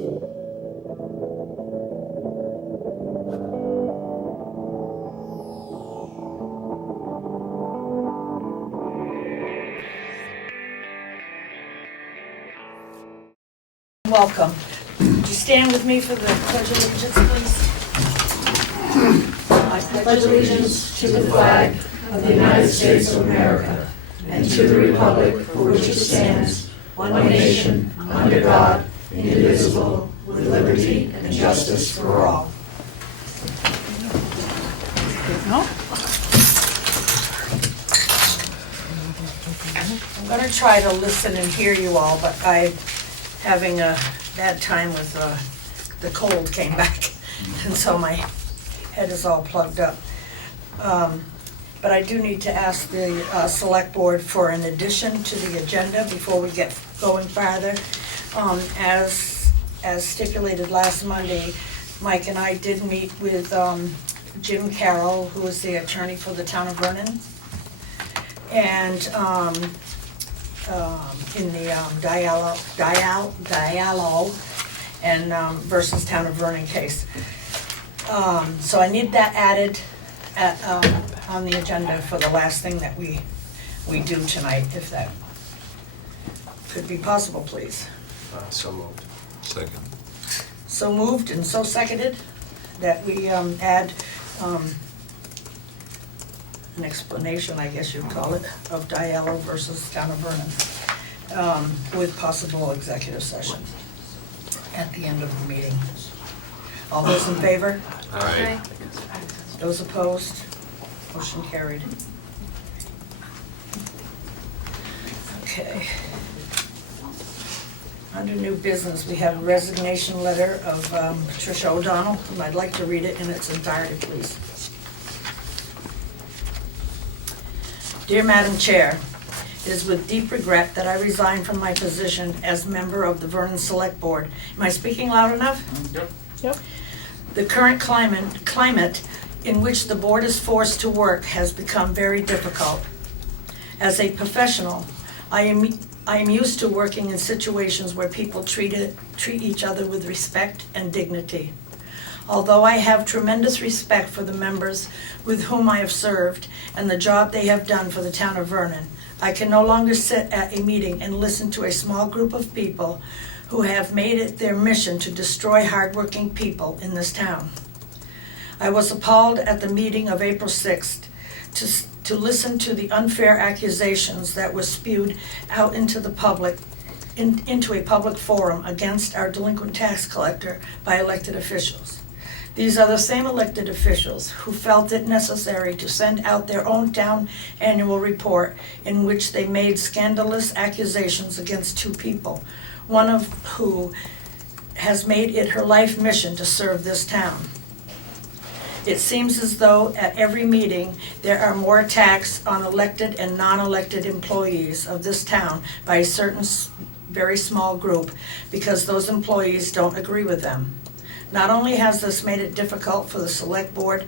Welcome. Would you stand with me for the Pledge of Allegiance, please? I pledge allegiance to the flag of the United States of America and to the republic for which it stands, one nation, under God, indivisible, with liberty and justice for all. I'm going to try to listen and hear you all, but I'm having a bad time with the cold came back, and so my head is all plugged up. But I do need to ask the select board for an addition to the agenda before we get going farther. As stipulated last Monday, Mike and I did meet with Jim Carroll, who is the attorney for the town of Vernon, and in the Diallo and versus town of Vernon case. So I need that added on the agenda for the last thing that we do tonight, if that could be possible, please. So moved. Second. So moved and so seconded that we add an explanation, I guess you'd call it, of Diallo versus town of Vernon, with possible executive session at the end of the meeting. All those in favor? Aye. Those opposed? Motion carried. Okay. Under new business, we have a resignation letter of Patricia O'Donnell, and I'd like to read it in its entirety, please. Dear Madam Chair, it is with deep regret that I resign from my position as member of the Vernon Selectboard. Am I speaking loud enough? Yep. The current climate in which the board is forced to work has become very difficult. As a professional, I am used to working in situations where people treat each other with respect and dignity. Although I have tremendous respect for the members with whom I have served and the job they have done for the town of Vernon, I can no longer sit at a meeting and listen to a small group of people who have made it their mission to destroy hardworking people in this town. I was appalled at the meeting of April 6th to listen to the unfair accusations that were spewed out into the public, into a public forum against our delinquent tax collector by elected officials. These are the same elected officials who felt it necessary to send out their own town annual report in which they made scandalous accusations against two people, one of who has made it her life mission to serve this town. It seems as though at every meeting there are more attacks on elected and non-elected employees of this town by a certain very small group because those employees don't agree with them. Not only has this made it difficult for the select board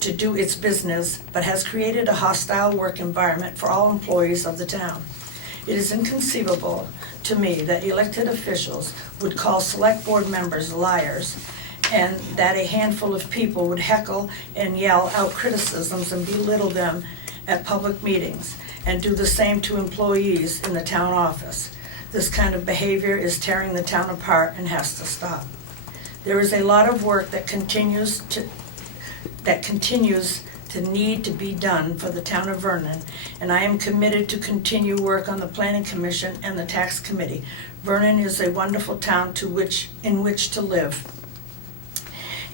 to do its business, but has created a hostile work environment for all employees of the town. It is inconceivable to me that elected officials would call select board members liars, and that a handful of people would heckle and yell out criticisms and belittle them at public meetings, and do the same to employees in the town office. This kind of behavior is tearing the town apart and has to stop. There is a lot of work that continues to need to be done for the town of Vernon, and I am committed to continue work on the Planning Commission and the Tax Committee. Vernon is a wonderful town in which to live,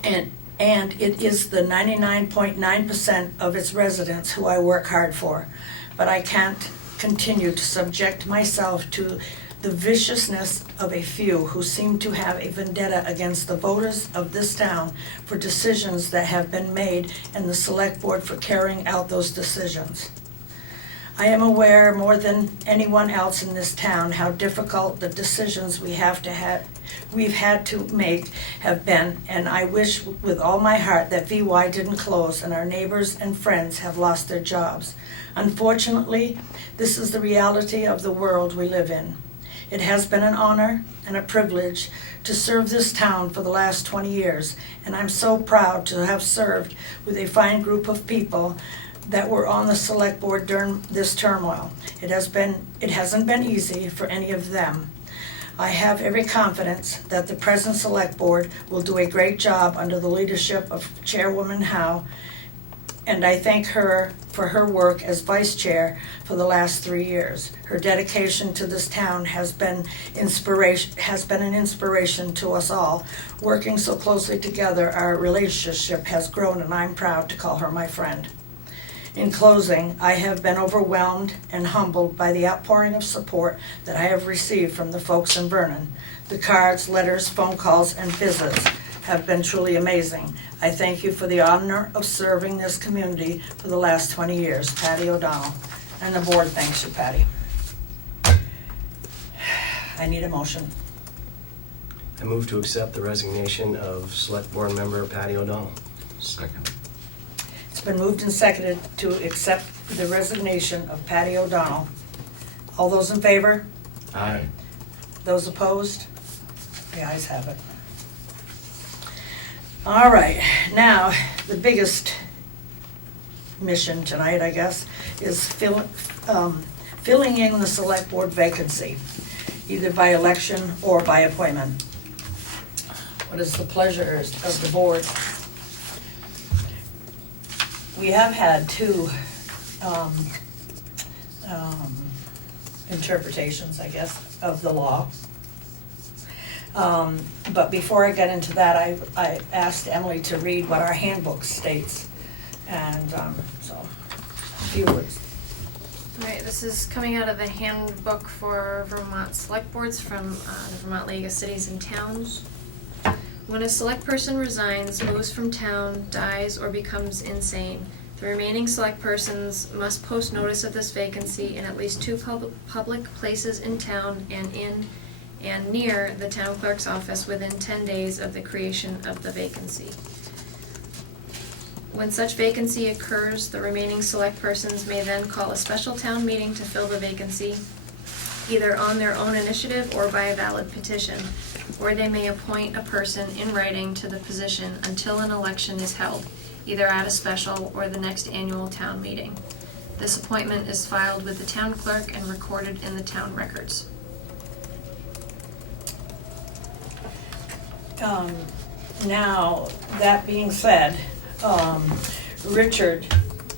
and it is the 99.9% of its residents who I work hard for, but I can't continue to subject myself to the viciousness of a few who seem to have a vendetta against the voters of this town for decisions that have been made and the select board for carrying out those decisions. I am aware more than anyone else in this town how difficult the decisions we've had to make have been, and I wish with all my heart that VY didn't close and our neighbors and friends have lost their jobs. Unfortunately, this is the reality of the world we live in. It has been an honor and a privilege to serve this town for the last 20 years, and I'm so proud to have served with a fine group of people that were on the select board during this turmoil. It hasn't been easy for any of them. I have every confidence that the present select board will do a great job under the leadership of Chairwoman Howe, and I thank her for her work as vice chair for the last 3 years. Her dedication to this town has been an inspiration to us all. Working so closely together, our relationship has grown, and I'm proud to call her my friend. In closing, I have been overwhelmed and humbled by the outpouring of support that I have received from the folks in Vernon. The cards, letters, phone calls, and visits have been truly amazing. I thank you for the honor of serving this community for the last 20 years. Patty O'Donnell. And the board thanks you, Patty. I need a motion. I move to accept the resignation of Select Board Member Patty O'Donnell. Second. It's been moved and seconded to accept the resignation of Patty O'Donnell. All those in favor? Aye. Those opposed? The ayes have it. All right, now, the biggest mission tonight, I guess, is filling in the select board vacancy, either by election or by appointment. What is the pleasure of the board? We have had two interpretations, I guess, of the law. But before I get into that, I asked Emily to read what our handbook states, and so, a few words. All right, this is coming out of the handbook for Vermont Select Boards from the Vermont League of Cities and Towns. When a select person resigns, moves from town, dies, or becomes insane, the remaining select persons must post notice of this vacancy in at least 2 public places in town and in and near the town clerk's office within 10 days of the creation of the vacancy. When such vacancy occurs, the remaining select persons may then call a special town meeting to fill the vacancy, either on their own initiative or by a valid petition, or they may appoint a person in writing to the position until an election is held, either at a special or the next annual town meeting. This appointment is filed with the town clerk and recorded in the town records. Now, that being said, Richard,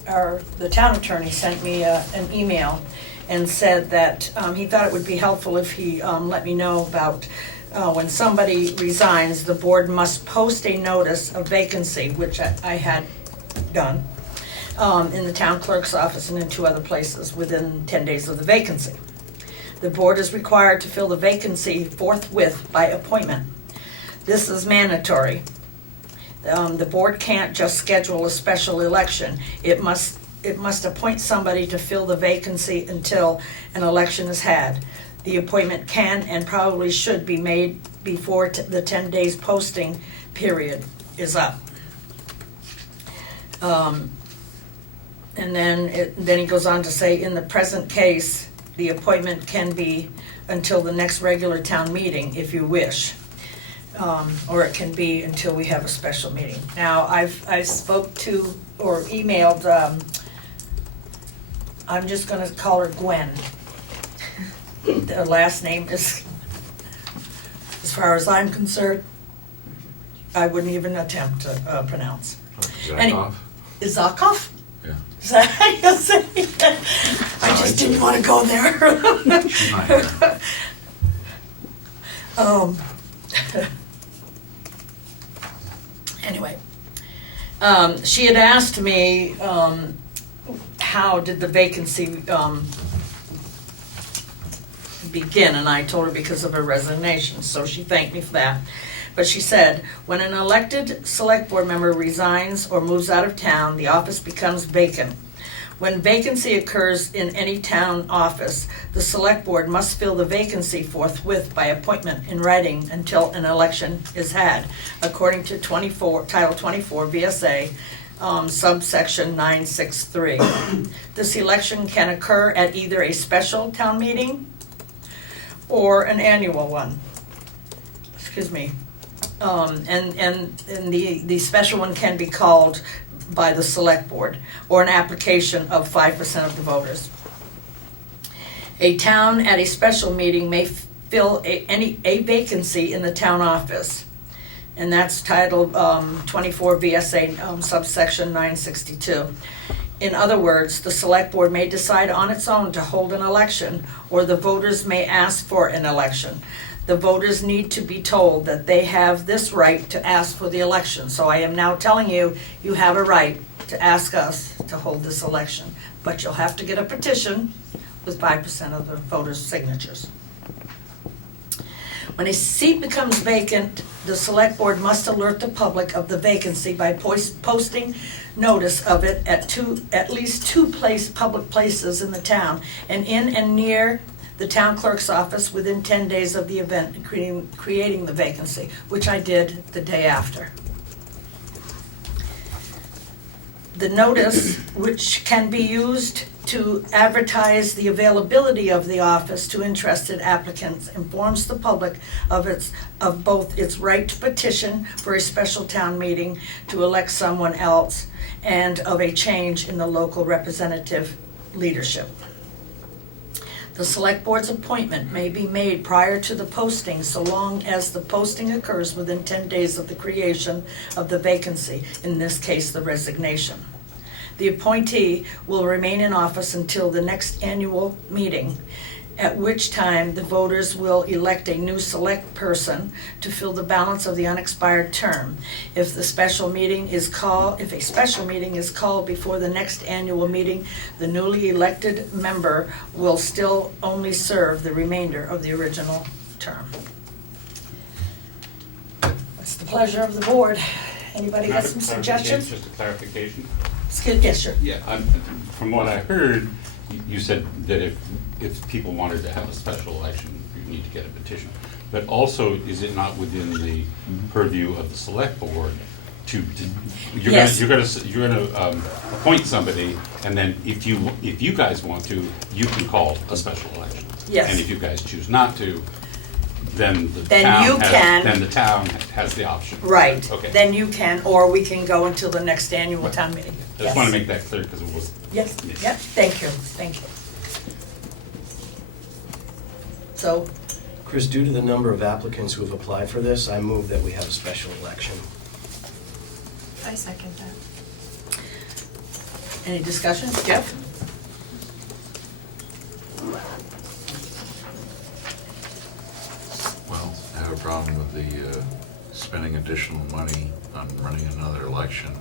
the town attorney, sent me an email and said that he thought it would be helpful if he let me know about when somebody resigns, the board must post a notice of vacancy, which I had done, in the town clerk's office and in 2 other places within 10 days of the vacancy. The board is required to fill the vacancy forthwith by appointment. This is mandatory. The board can't just schedule a special election. It must appoint somebody to fill the vacancy until an election is had. The appointment can and probably should be made before the 10 days posting period is up. And then he goes on to say, in the present case, the appointment can be until the next regular town meeting if you wish. Or it can be until we have a special meeting. Now, I spoke to or emailed, I'm just gonna call her Gwen. The last name is, as far as I'm concerned, I wouldn't even attempt to pronounce. Zakov? Is Zakov? Yeah. Is that how you say it? I just didn't want to go there. She's not here. Anyway, she had asked me how did the vacancy begin, and I told her because of her resignation, so she thanked me for that. But she said, when an elected select board member resigns or moves out of town, the office becomes vacant. When vacancy occurs in any town office, the select board must fill the vacancy forthwith by appointment in writing until an election is had, according to Title 24 VSA, subsection 963. This election can occur at either a special town meeting or an annual one. Excuse me. And the special one can be called by the select board, or an application of 5% of the voters. A town at a special meeting may fill a vacancy in the town office, and that's titled 24 VSA subsection 962. In other words, the select board may decide on its own to hold an election, or the voters may ask for an election. The voters need to be told that they have this right to ask for the election. So I am now telling you, you have a right to ask us to hold this election. But you'll have to get a petition with 5% of the voters' signatures. When a seat becomes vacant, the select board must alert the public of the vacancy by posting notice of it at least two public places in the town, and in and near the town clerk's office within 10 days of the event, creating the vacancy, which I did the day after. The notice, which can be used to advertise the availability of the office to interested applicants, informs the public of both its right to petition for a special town meeting to elect someone else, and of a change in the local representative leadership. The select board's appointment may be made prior to the posting, so long as the posting occurs within 10 days of the creation of the vacancy, in this case, the resignation. The appointee will remain in office until the next annual meeting, at which time the voters will elect a new select person to fill the balance of the unexpired term. If a special meeting is called before the next annual meeting, the newly elected member will still only serve the remainder of the original term. It's the pleasure of the board. Anybody got some suggestions? Just a clarification. Yes, sure. Yeah, from what I heard, you said that if people wanted to have a special election, you need to get a petition. But also, is it not within the purview of the select board Yes. you're gonna appoint somebody, and then if you guys want to, you can call a special election. Yes. And if you guys choose not to, then the Then town you has, can. then the town has the option. Right. Okay. Then you can, or we can go until the next annual town meeting. I just want to make that clear because it was. Yes, yep, thank you. So, Chris, due to the number of applicants who have applied for this, I move that we have a special election. I second that. any discussion? Jeff? Well, I have a problem with the spending additional money on running another election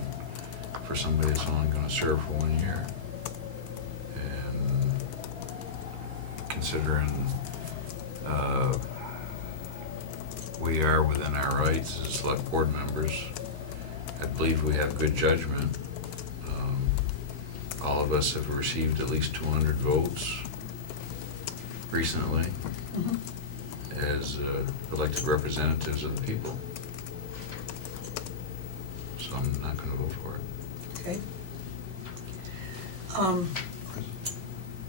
for somebody that's only going to serve for 1 year. And considering we are within our rights as select board members, I believe we have good judgment. All of us have received at least 200 votes recently as elected representatives of the people. So I'm not going to vote for it. Okay.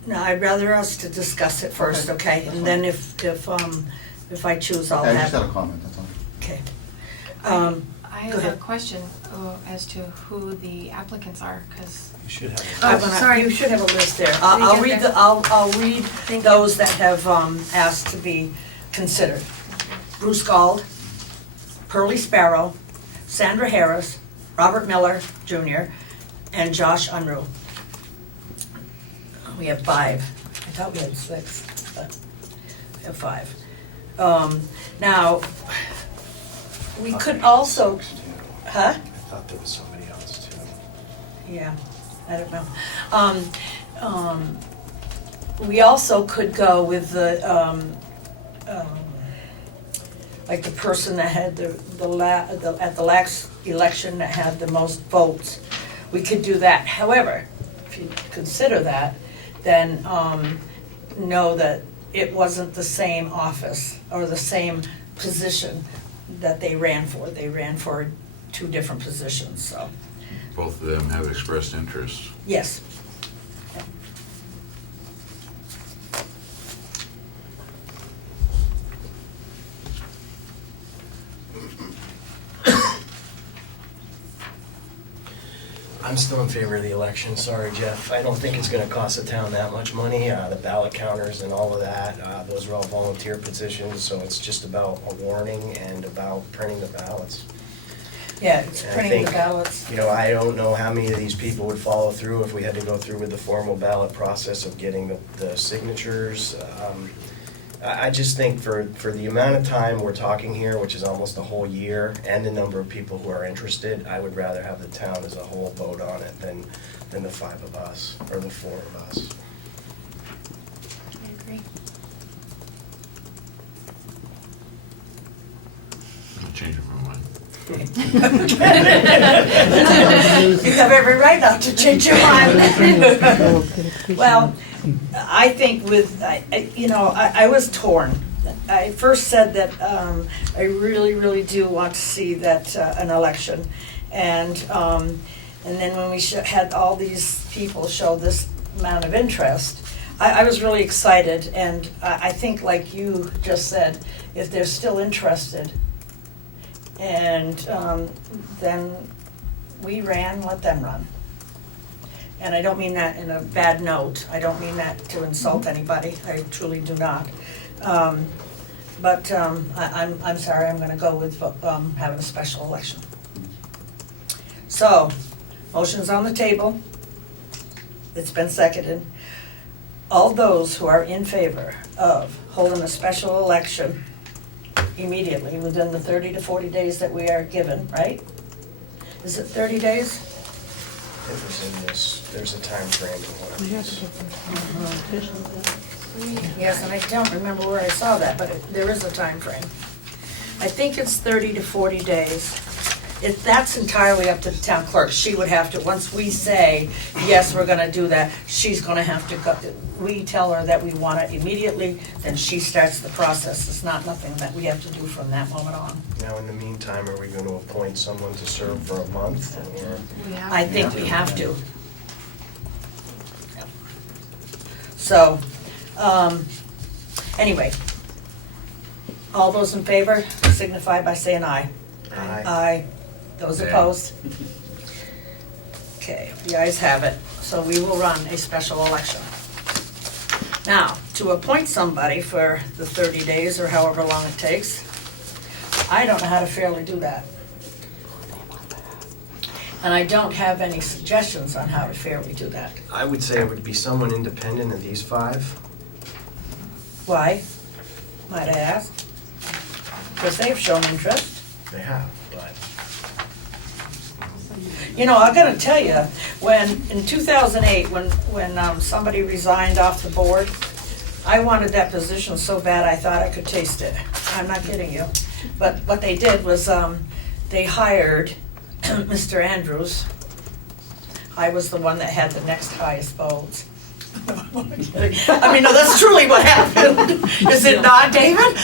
No, I'd rather us to discuss it first, okay? That's And then if I choose, I'll I just have. had a comment, that's all. Okay. I Go have a ahead. question as to who the applicants are, because You should have. Oh, I'm gonna- sorry. You should have a list there. Did I'll you read get the, that? I'll read Thank you. those that have asked to be considered. Bruce Gold, Pearlie Sparrow, Sandra Harris, Robert Miller Jr., and Josh Unruh. We have 5. I thought we had 6, but we have 5. Now, we could also, huh? I thought there was somebody else too. Yeah, I don't know. We also could go with the, like the person that had at the last election that had the most votes. We could do that. However, if you consider that, then know that it wasn't the same office or the same position that they ran for. They ran for 2 different positions, so, Both of them have expressed interest. yes. I'm still in favor of the election, sorry, Jeff. I don't think it's gonna cost the town that much money, the ballot counters and all of that, those are all volunteer positions, so it's just about a warning and about printing the ballots. Yeah, it's And I printing the think, ballots. You know, I don't know how many of these people would follow through if we had to go through with the formal ballot process of getting the signatures. I just think for the amount of time we're talking here, which is almost a whole year, and the number of people who are interested, I would rather have the town as a whole vote on it than the 5 of us, or the 4 of us. I agree. I'll change it from mine. You have every right not to change your mind. Well, I think I was torn. I first said that I really, really do want to see that an election, and then when we had all these people show this amount of interest, I was really excited, and I think, like you just said, if they're still interested, and then we ran, let them run. And I don't mean that in a bad note. I don't mean that to insult anybody. I truly do not. But I'm sorry, I'm gonna go with having a special election. So, motion's on the table. It's been seconded. All those who are in favor of holding a special election immediately within the 30 to 40 days that we are given, right? Is it 30 days? It was in this, there's a time frame to one of these. Yes, and I don't remember where I saw that, but there is a time frame. I think it's 30 to 40 days. That's entirely up to the town clerk. She would have to, once we say, yes, we're gonna do that, she's gonna have to go, we tell her that we want it immediately, then she starts the process. It's not nothing that we have to do from that moment on. Now, in the meantime, are we gonna appoint someone to serve for a month, or? I think we have to. So, anyway, all those in favor signify by saying aye. Aye. Aye. Those Aye. opposed? Okay, the ayes have it, so we will run a special election. Now, to appoint somebody for the 30 days or however long it takes, I don't know how to fairly do that. And I don't have any suggestions on how to fairly do that. I would say it would be someone independent of these 5. Why, might I ask? Because they've shown interest. They have, but. You know, I'm gonna tell you, in 2008, when somebody resigned off the board, I wanted that position so bad I thought I could taste it. I'm not kidding you. But what they did was, they hired Mr. Andrews. I was the one that had the next highest votes. I mean, no, that's truly what happened. Is it not, David?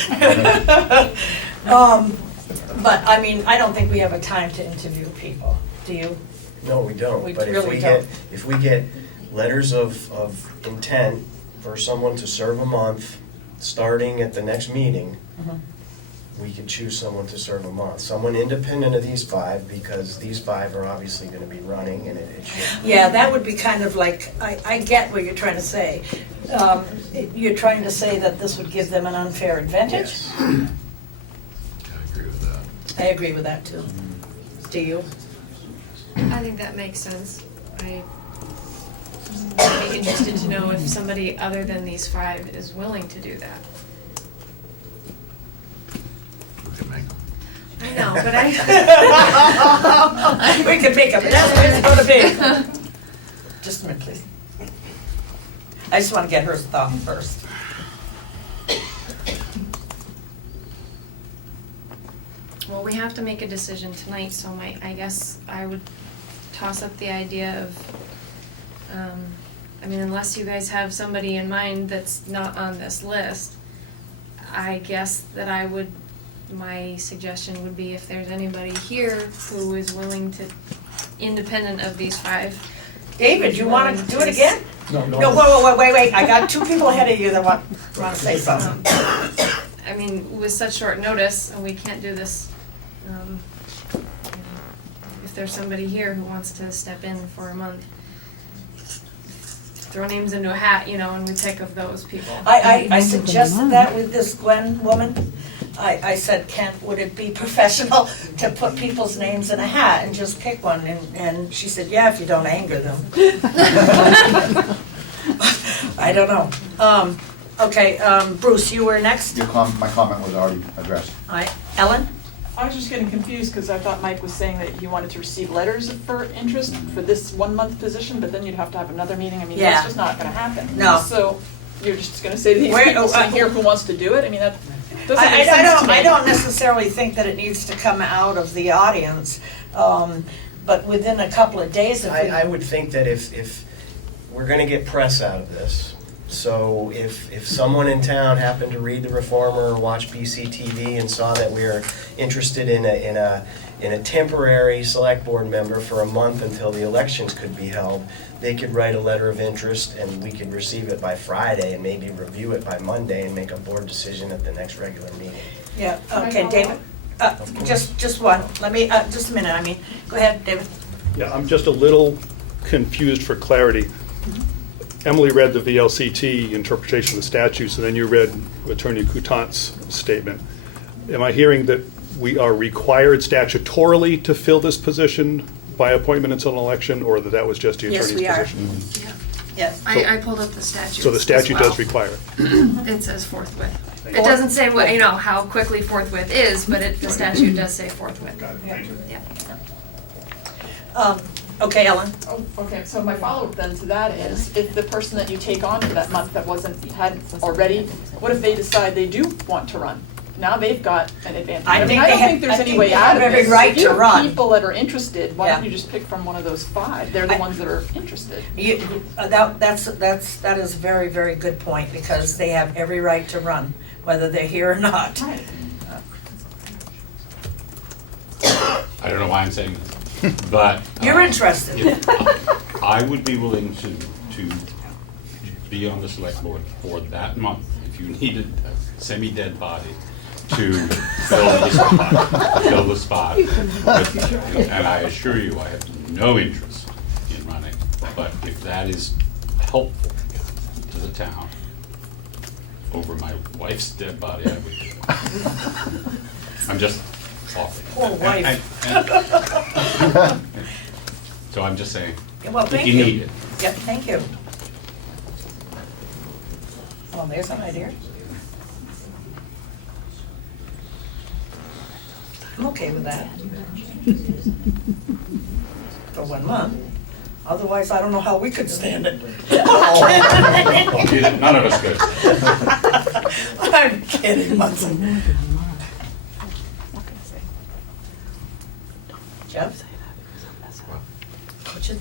But, I mean, I don't think we have a time to interview people. Do you? No, we don't. We But really don't. if we get letters of intent for someone to serve a month, starting at the next meeting, Mhm. we could choose someone to serve a month. Someone independent of these 5, because these 5 are obviously gonna be running, and it should. Yeah, that would be kind of like, I get what you're trying to say. You're trying to say that this would give them an unfair advantage? Yes. I agree with that. I agree with that too. Do you? I think that makes sense. I'd be interested to know if somebody other than these 5 is willing to do that. We can make them. I know, but I. We could make up, that's what it's gonna be. Just a minute, please. I just wanna get her thought first. Well, we have to make a decision tonight, so I guess I would toss up the idea of, I mean, unless you guys have somebody in mind that's not on this list, I guess that my suggestion would be if there's anybody here who is willing to, independent of these 5. David, you wanna do it again? No, wait, I got 2 people ahead of you that wanna say something. I mean, with such short notice, and we can't do this, there's somebody here who wants to step in for a month, throw names into a hat, you know, and we pick of those people. I suggested that with this Gwen woman. I said, Kent, would it be professional to put people's names in a hat and just pick one? And she said, yeah, if you don't anger them. I don't know. Okay, Bruce, you were next. My comment was already addressed. All right, Ellen? I was just getting confused because I thought Mike was saying that you wanted to receive letters for interest for this 1 month position, but then you'd have to have another meeting. I mean, Yeah. that's just not gonna happen. No. So you're just gonna say to these Where- people sitting here who wants to do it? I mean, that doesn't make sense to me. I don't necessarily think that it needs to come out of the audience, but within a couple of days, if we. I would think that if we're gonna get press out of this, so if someone in town happened to read the Reformer or watch BCTV and saw that we are interested in a temporary select board member for a month until the elections could be held, they could write a letter of interest and we could receive it by Friday and maybe review it by Monday and make a board decision at the next regular meeting. Yeah, Can I okay, follow David? Just one, let me, just a minute, go ahead, David. Yeah, I'm just a little confused for clarity. Emily read the VLCT interpretation of the statutes, and then you read Attorney Coutant's statement. Am I hearing that we are required statutorily to fill this position by appointment until an election, or that was just the Yes, attorney's we are. position? Yeah. Yes. I pulled up the statute. So the statute does require it? It says forthwith. It doesn't say what, you know, how quickly forthwith is, but the statute does say forthwith. Yeah. Okay, Ellen? Oh, okay, so my follow-up then to that is, if the person that you take on for that month that hadn't already, what if they decide they do want to run? Now they've got an advantage. I mean, think I they don't have- think there's I any think way they out have of every this. right If you to have run. people that are interested, why don't Yeah. you just pick from one of those 5? They're the I- ones that are interested. That is a very, very good point, because they have every right to run, whether they're here or not. Right. I don't know why I'm saying this, but. You're interested. if I would be willing to be on the select board for that month if you needed a semi-dead body to fill the spot. And I assure you, I have no interest in running, but if that is helpful to the town over my wife's dead body, I would do it. I'm just offering. Poor wife. So I'm just saying, Well, if thank you you. need it. Yep, thank you. Well, there's an idea. I'm okay with that. For 1 month. Otherwise, I don't know how we could stand it. None of us could. I'm kidding, Munson. Jeff? What's your-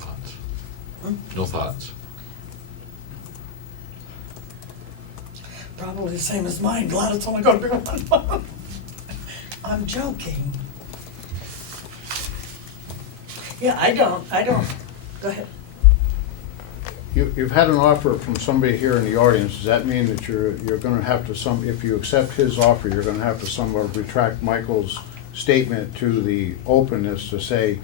Thoughts? No thoughts? Probably the same as mine. Glad it's only gonna be 1 month. I'm joking. Yeah, I don't. Go ahead. You've had an offer from somebody here in the audience. Does that mean that you're gonna have to if you accept his offer, you're gonna have to somewhat retract Michael's statement to the openness to say,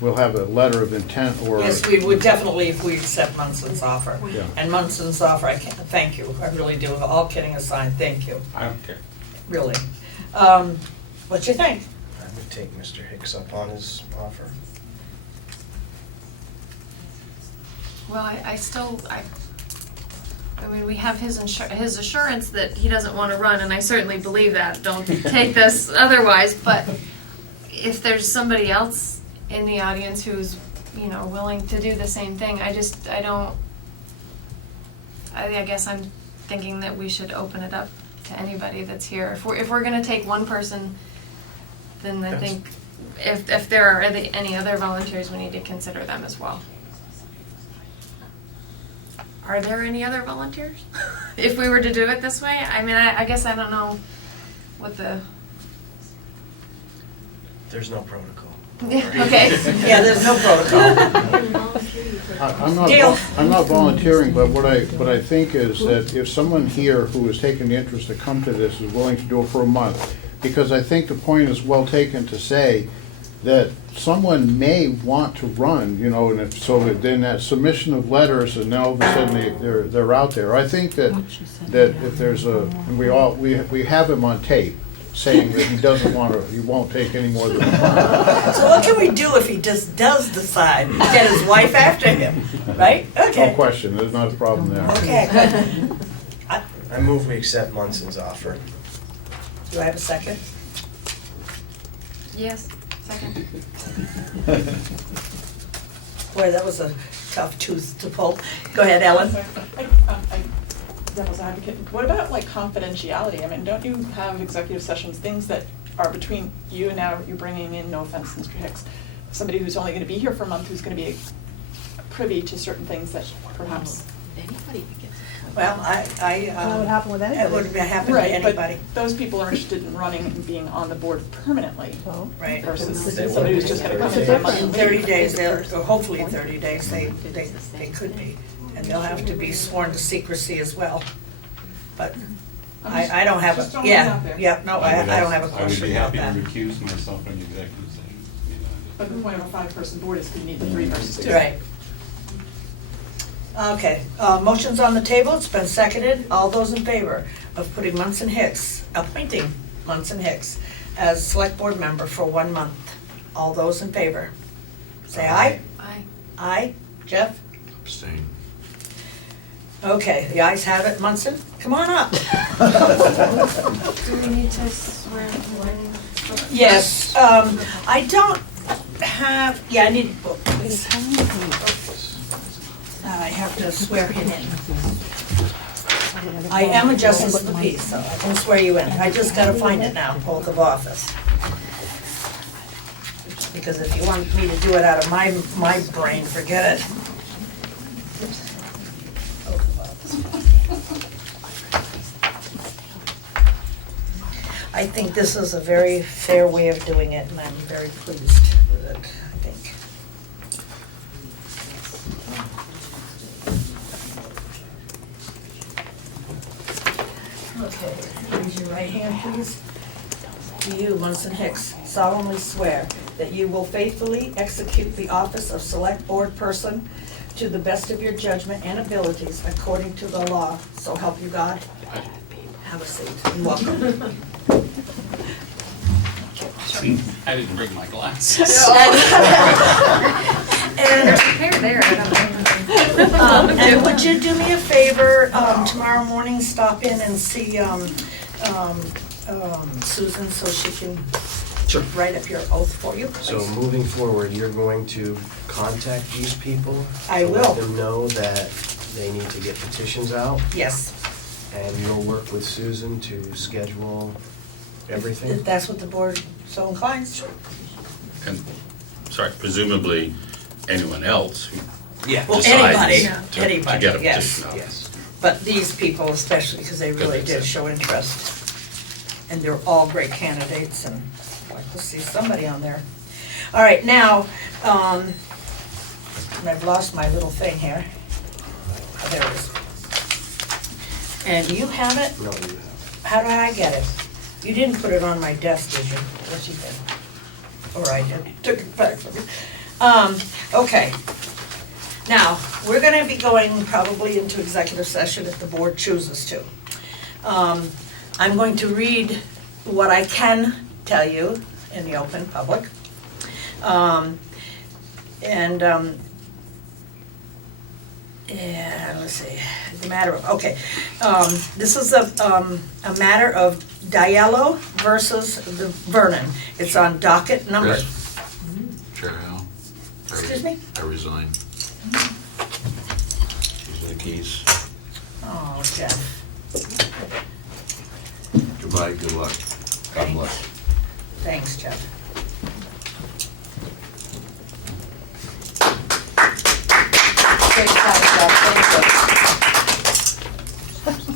we'll have a letter of intent or? Yes, we would definitely if we accept Munson's offer. Yeah. And Munson's offer, thank you, I really do. All kidding aside, thank you, I don't care. really. What you think? I would take Mr. Hicks up on his offer. Well, I mean, we have his assurance that he doesn't want to run, and I certainly believe that. Don't take this otherwise, but if there's somebody else in the audience who's, you know, willing to do the same thing, I guess I'm thinking that we should open it up to anybody that's here. If we're gonna take one person, then I think if there are any other volunteers, we need to consider them as well. Are there any other volunteers? If we were to do it this way? I mean, I guess I don't know what the... There's no protocol. Okay. Yeah, there's no protocol. Deal. I'm not volunteering, but what I think is that if someone here who is taking the interest to come to this is willing to do it for a month, because I think the point is well taken to say that someone may want to run, you know, and if, so then that submission of letters, and now all of a sudden they're out there. I think that if there's and we have him on tape saying that he doesn't want to, he won't take any more than a month. So what can we do if he just does decide to get his wife after him, right? Okay. No question, there's not a problem there. Okay, good. I move we accept Munson's offer. Do I have a second? Yes, second. Boy, that was a tough tooth to pull. Go ahead, Ellen. Devil's advocate, what about like confidentiality? I mean, don't you have executive sessions, things that are between you and now you're bringing in, no offense, Mr. Hicks, somebody who's only gonna be here for a month, who's gonna be privy to certain things that perhaps. Anybody that gets. Well, That would happen with It anybody. would happen to Right, anybody, but those people are interested in running and being on the board permanently So, right? versus They somebody who's wouldn't just be gonna come there. in for a month In and 30 leave. days, or hopefully in 30 days, they could be. And they'll have to be sworn to secrecy as well. But I don't have Just a, throwing it out there. no, I don't have a question about that. I would be happy to recuse myself from the executive session. But the point of a 5-person board is you need the 3 versus 2. Right. Okay, motion's on the table, it's been seconded. All those in favor of putting appointing Munson Hicks as select board member for 1 month? All those in favor? Say aye. Aye. Aye. Jeff? Abstain. Okay, the ayes have it. Munson, come on up. Do we need to swear him in? Yes, I don't have, I need a book, please. I have to swear him in. I am a justice of the peace, so I can swear you in. I just gotta find it now, oath of office. Because if you want me to do it out of my brain, forget it. Oath of office. I think this is a very fair way of doing it, and I'm very pleased with it, I think. Okay, raise your right hand, please. Do you, Munson Hicks, solemnly swear that you will faithfully execute the office of Select Board Person to the best of your judgment and abilities according to the law, so help you God? Have a seat, and welcome. I didn't bring my glasses. And Here, there, I don't know. And would you do me a favor, tomorrow morning, stop in and see Susan so she can write up your oath for you? So please? moving forward, you're going to contact these people? I to will. let them know that they need to get petitions out, Yes, and you'll work with Susan to schedule everything? if that's what the board so inclines. And, sorry, presumably anyone else who Yeah. Well, decides anybody, to anybody, get a yes. petition out. Yes. But these people especially, because they really makes did sense. show interest. And they're all great candidates, and I'd like to see somebody on there. All right, now, and I've lost my little thing here. Oh, there it is. And you have it? No, you have. How did I get it? You didn't put it on my desk, did you? Yes, you did. Or I did, took it back from you. Okay. Now, we're gonna be going probably into executive session if the board chooses to. I'm going to read what I can tell you in the open public. Yeah, let's see, the matter of, okay. This is a matter of Diallo versus the Vernon. It's on docket number, Chris? Chair Hal? excuse me? I resign. These are the keys. Oh, Jeff. Goodbye, good luck. God bless. Thanks, Jeff. great job, Jeff. Thank you.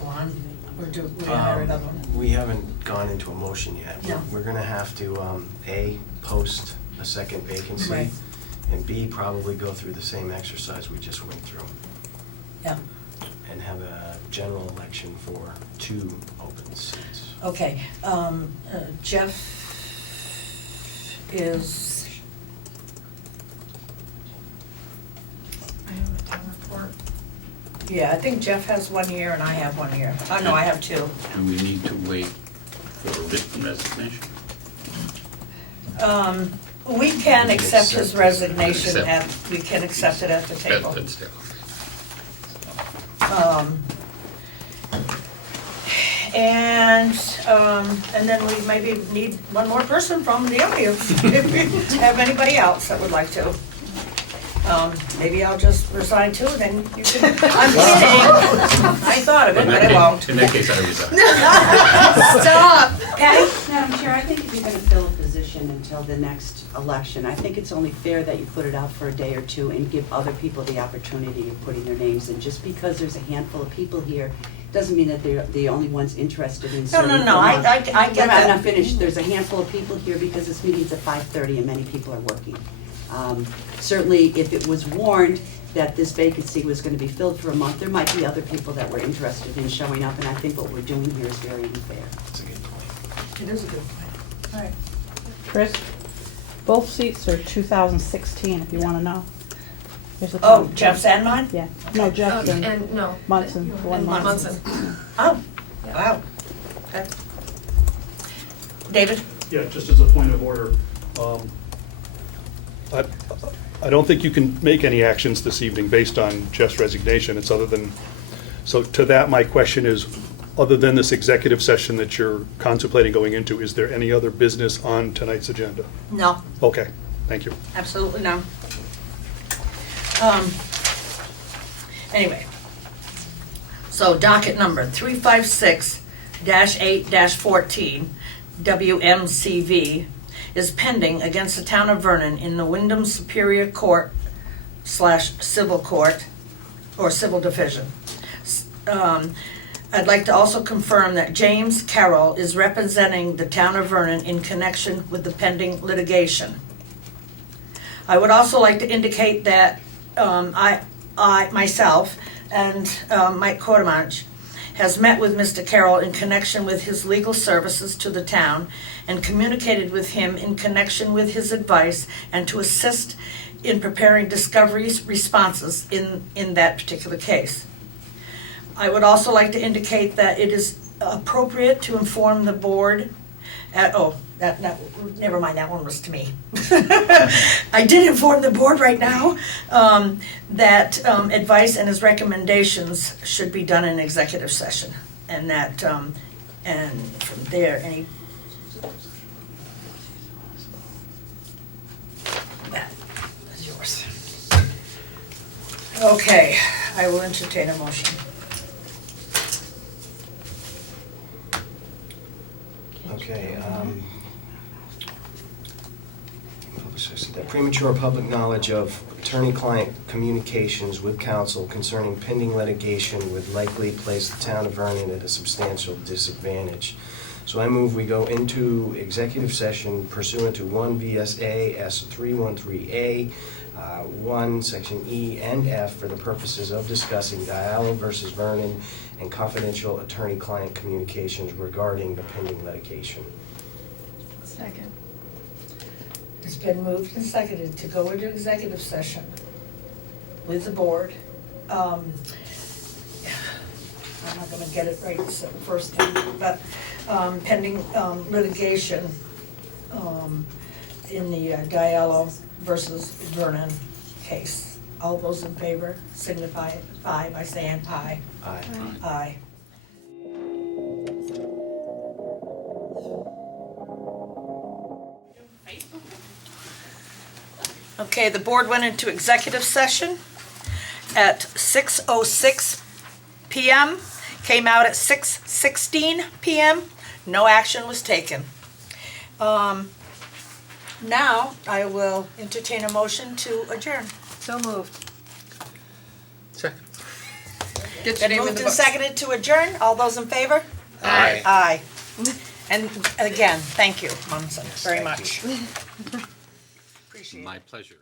Go on, or do we hire another one? We haven't gone into a motion yet. No. We're gonna have to, A, post a second vacancy, Right. and B, probably go through the same exercise we just went through. Yeah, and have a general election for 2 open seats. okay. Jeff is. I have a town report. Yeah, I think Jeff has 1 year and I have 1 year. Oh, no, I have 2. Do we need to wait for a written resignation? We can accept his resignation Accept. we can accept it at the table. That's the- And then we maybe need one more person from the audience, if we have anybody else that would like to. Maybe I'll just resign too, then you can, I'm kidding. I thought of it, but I won't. In that case, I resign. Stop, Patty? Madam Chair, I think if you're going to fill a position until the next election, I think it's only fair that you put it out for a day or 2 and give other people the opportunity of putting their names in. Just because there's a handful of people here, doesn't mean that they're the only ones interested in serving. No, I get I'm that. not finished. There's a handful of people here because this meeting's at 5:30 and many people are working. Certainly, if it was warned that this vacancy was going to be filled for a month, there might be other people that were interested in showing up, and I think what we're doing here is very unfair. That's a good point. It is a good point. All right. Chris, both seats are 2016, if you want to know. Here's the Oh, time. Jeff's and mine? Yeah, no, Jeff and And, no. Munson, one And Munson. Oh, wow. Okay. David? Yeah, just as a point of order, I don't think you can make any actions this evening based on Jeff's resignation. It's other than, so to that, my question is, other than this executive session that you're contemplating going into, is there any other business on tonight's agenda? No, Okay, thank you. absolutely no. Anyway, so docket number 356-8-14, WMCV, is pending against the town of Vernon in the Wyndham Superior Court / Civil Court, or Civil Division. I'd like to also confirm that James Carroll is representing the town of Vernon in connection with the pending litigation. I would also like to indicate that I myself and Mike Cordemanch has met with Mr. Carroll in connection with his legal services to the town and communicated with him in connection with his advice and to assist in preparing discovery responses in that particular case. I would also like to indicate that it is appropriate to inform the board never mind, that one was to me. I did inform the board right now that advice and his recommendations should be done in executive session, and that, and from there, any. That is yours. Okay, I will entertain a motion. Okay, the premature public knowledge of attorney-client communications with counsel concerning pending litigation would likely place the town of Vernon at a substantial disadvantage. So I move we go into executive session pursuant to 1 VSA S313A, 1 Section E and F for the purposes of discussing Diallo versus Vernon and confidential attorney-client communications regarding the pending litigation. Second. It's been moved and seconded to go into executive session with the board. I'm not gonna get it right the first time, but pending litigation in the Diallo versus Vernon case. All those in favor signify by saying aye. Aye. Aye. Okay, the board went into executive session at 6:06 PM, came out at 6:16 PM. No action was taken. Now, I will entertain a motion to adjourn. So moved. Second. Been moved and seconded to adjourn. All those in favor? Aye. Aye. And again, thank you, Munson, very thank much. Appreciate it. My pleasure.